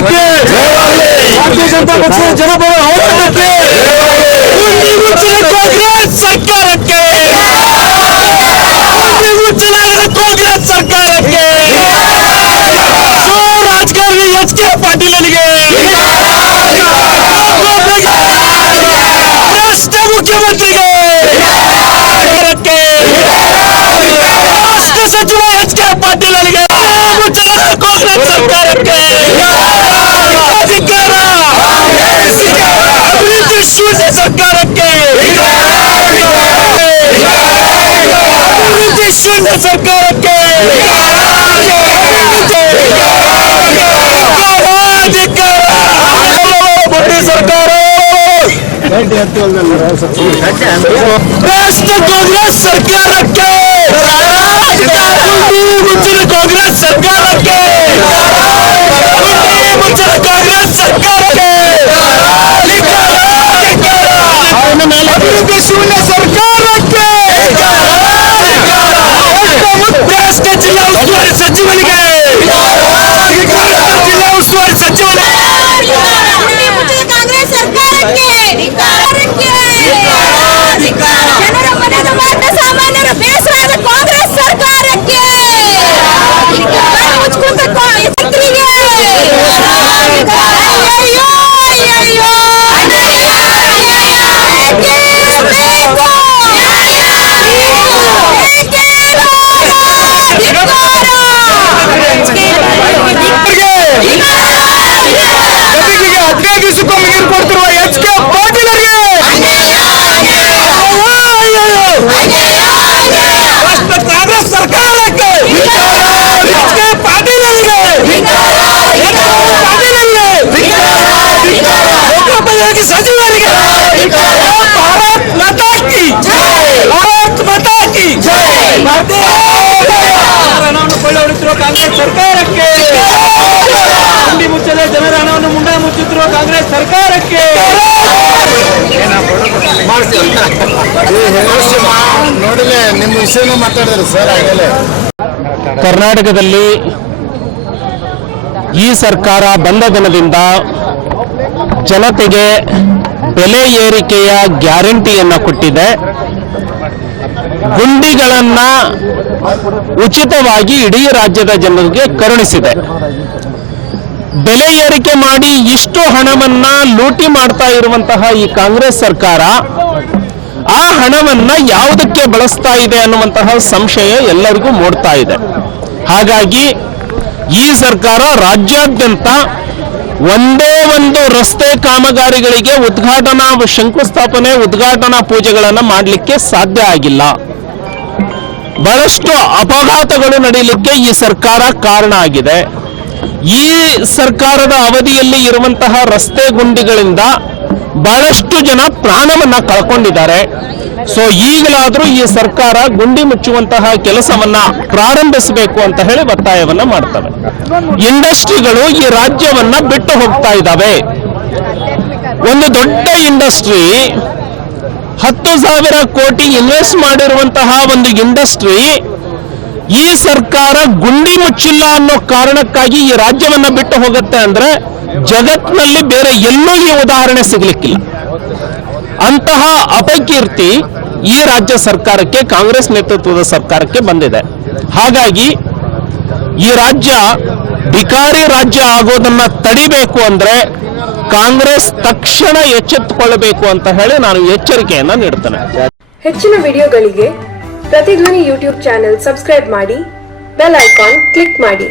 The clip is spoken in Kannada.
ಹೋರಾಟಕ್ಕೆ ಭಾರತೀಯ ಜನತಾ ಪಕ್ಷದ ಜನಪರ ಹೋರಾಟಕ್ಕೆ ಗುಂಡಿ ಮುಚ್ಚಿದ ಕಾಂಗ್ರೆಸ್ ಸರ್ಕಾರಕ್ಕೆ ಗುಂಡಿ ಮುಚ್ಚಲಾಗದ ಕಾಂಗ್ರೆಸ್ ಸರ್ಕಾರಕ್ಕೆ ಸೊ ರಾಜಕಾರಣಿ ಎಚ್ ಕೆ ಪಾಟೀಲನಿಗೆ ಭ್ರಷ್ಟ ಮುಖ್ಯಮಂತ್ರಿಗೆ ಸರ್ಕಾರಕ್ಕೆ ರಾಷ್ಟ್ರ ಸಚಿವ ಎಚ್ ಕೆ ಪಾಟೀಲನಿಗೆ ಮುಚ್ಚಲಾಗದ ಕಾಂಗ್ರೆಸ್ ಸರ್ಕಾರಕ್ಕೆ ಅಧಿಕಾರ. ಅಭಿವೃದ್ಧಿ ಶೂನ್ಯ ಸರ್ಕಾರಕ್ಕೆ ಅಭಿವೃದ್ಧಿ ಶೂನ್ಯ ಸರ್ಕಾರಕ್ಕೆ ಬಡ್ಡಿ ಸರ್ಕಾರ. ಭ್ರಷ್ಟ ಕಾಂಗ್ರೆಸ್ ಸರ್ಕಾರಕ್ಕೆ. ಕಾಂಗ್ರೆಸ್ ಸರ್ಕಾರಕ್ಕೆ ಗುಂಡಿ ಮುಚ್ಚಿದ ಕಾಂಗ್ರೆಸ್ ಸರ್ಕಾರಕ್ಕೆ ಧಿಕ್ಕಾರ, ಧಿಕ್ಕಾರ. ಅಭಿವೃದ್ಧಿ ಶೂನ್ಯ ಸರ್ಕಾರಕ್ಕೆ ಭ್ರಷ್ಟ ಜಿಲ್ಲಾ ಉಸ್ತುವಾರಿ ಸಚಿವನಿಗೆ ಭ್ರಷ್ಟ ಜಿಲ್ಲಾ ಉಸ್ತುವಾರಿ ಸಚಿವನಿಗೆ ಕಾಂಗ್ರೆಸ್ ಸರ್ಕಾರಕ್ಕೆ ಜನರ ಮನೆಯ ಮಾತ ಸಾಮಾನ್ಯರ ಬೇಸರದ ಕಾಂಗ್ರೆಸ್ ಸರ್ಕಾರಕ್ಕೆ ಮುಚ್ಕೊಂಡ ಲೋಕೋಪಯೋಗಿ ಸಚಿವರಿಗೆ ಭಾರತ್ ಮಾತಾ ಕಿ ಭಾರತ್ ಮಾತಾ ಕಿ ಹಣವನ್ನು ಕೊಳ್ಳೆ ಹೊಡೆತಿರುವ ಕಾಂಗ್ರೆಸ್ ಸರ್ಕಾರಕ್ಕೆ. ಗುಂಡಿ ಮುಚ್ಚದೆ ಜನರ ಹಣವನ್ನು ಮುಂಡ ಮುಚ್ಚುತ್ತಿರುವ ಕಾಂಗ್ರೆಸ್ ಸರ್ಕಾರಕ್ಕೆ. ನೋಡಿಲೆ ನಿಮ್ಮ ವಿಷಯನೂ ಮಾತಾಡಿದ್ರೆ ಸರ್ ಆಗಲೇ ಕರ್ನಾಟಕದಲ್ಲಿ ಈ ಸರ್ಕಾರ ಬಂದ ದಿನದಿಂದ ಜನತೆಗೆ ಬೆಲೆ ಏರಿಕೆಯ ಗ್ಯಾರಂಟಿಯನ್ನು ಕೊಟ್ಟಿದೆ. ಗುಂಡಿಗಳನ್ನ ಉಚಿತವಾಗಿ ಇಡೀ ರಾಜ್ಯದ ಜನರಿಗೆ ಕರುಣಿಸಿದೆ. ಬೆಲೆ ಏರಿಕೆ ಮಾಡಿ ಇಷ್ಟು ಹಣವನ್ನ ಲೂಟಿ ಮಾಡ್ತಾ ಇರುವಂತಹ ಈ ಕಾಂಗ್ರೆಸ್ ಸರ್ಕಾರ, ಆ ಹಣವನ್ನ ಯಾವುದಕ್ಕೆ ಬಳಸ್ತಾ ಇದೆ ಅನ್ನುವಂತಹ ಸಂಶಯ ಎಲ್ಲರಿಗೂ ಮೂಡ್ತಾ ಇದೆ. ಹಾಗಾಗಿ ಈ ಸರ್ಕಾರ ರಾಜ್ಯಾದ್ಯಂತ ಒಂದೇ ಒಂದು ರಸ್ತೆ ಕಾಮಗಾರಿಗಳಿಗೆ ಉದ್ಘಾಟನಾ ಶಂಕುಸ್ಥಾಪನೆ, ಉದ್ಘಾಟನಾ ಪೂಜೆಗಳನ್ನು ಮಾಡಲಿಕ್ಕೆ ಸಾಧ್ಯ ಆಗಿಲ್ಲ. ಬಹಳಷ್ಟು ಅಪಘಾತಗಳು ನಡೀಲಿಕ್ಕೆ ಈ ಸರ್ಕಾರ ಕಾರಣ ಆಗಿದೆ. ಈ ಸರ್ಕಾರದ ಅವಧಿಯಲ್ಲಿ ಇರುವಂತಹ ರಸ್ತೆ ಗುಂಡಿಗಳಿಂದ ಬಹಳಷ್ಟು ಜನ ಪ್ರಾಣವನ್ನ ಕಳ್ಕೊಂಡಿದ್ದಾರೆ. ಸೊ ಈಗಲಾದರೂ ಈ ಸರ್ಕಾರ ಗುಂಡಿ ಮುಚ್ಚುವಂತಹ ಕೆಲಸವನ್ನ ಪ್ರಾರಂಭಿಸಬೇಕು ಅಂತ ಹೇಳಿ ಒತ್ತಾಯವನ್ನ ಮಾಡ್ತವೆ. ಇಂಡಸ್ಟ್ರಿಗಳು ಈ ರಾಜ್ಯವನ್ನ ಬಿಟ್ಟು ಹೋಗ್ತಾ ಇದ್ದಾವೆ. ಒಂದು ದೊಡ್ಡ ಇಂಡಸ್ಟ್ರಿ, ಹತ್ತು ಸಾವಿರ ಕೋಟಿ ಇನ್ವೆಸ್ಟ್ ಮಾಡಿರುವಂತಹ ಒಂದು ಇಂಡಸ್ಟ್ರಿ, ಈ ಸರ್ಕಾರ ಗುಂಡಿ ಮುಚ್ಚಿಲ್ಲ ಅನ್ನೋ ಕಾರಣಕ್ಕಾಗಿ ಈ ರಾಜ್ಯವನ್ನ ಬಿಟ್ಟು ಹೋಗುತ್ತೆ ಅಂದ್ರೆ ಜಗತ್ನಲ್ಲಿ ಬೇರೆ ಎಲ್ಲೂ ಈ ಉದಾಹರಣೆ ಸಿಗ್ಲಿಕ್ಕಿಲ್ಲ. ಅಂತಹ ಅಪಕೀರ್ತಿ ಈ ರಾಜ್ಯ ಸರ್ಕಾರಕ್ಕೆ, ಕಾಂಗ್ರೆಸ್ ನೇತೃತ್ವದ ಸರ್ಕಾರಕ್ಕೆ ಬಂದಿದೆ. ಹಾಗಾಗಿ ಈ ರಾಜ್ಯ ಭಿಕಾರಿ ರಾಜ್ಯ ಆಗೋದನ್ನ ತಡಿಬೇಕು ಅಂದ್ರೆ ಕಾಂಗ್ರೆಸ್ ತಕ್ಷಣ ಎಚ್ಚೆತ್ತುಕೊಳ್ಳಬೇಕು ಅಂತ ಹೇಳಿ ನಾನು ಎಚ್ಚರಿಕೆಯನ್ನ ನೀಡ್ತೇನೆ. ಹೆಚ್ಚಿನ ವಿಡಿಯೋಗಳಿಗೆ ಪ್ರತಿಧ್ವನಿ ಯೂಟ್ಯೂಬ್ ಚಾನೆಲ್ ಸಬ್ಸ್ಕ್ರೈಬ್ ಮಾಡಿ, ಬೆಲ್ ಐಕಾನ್ ಕ್ಲಿಕ್ ಮಾಡಿ.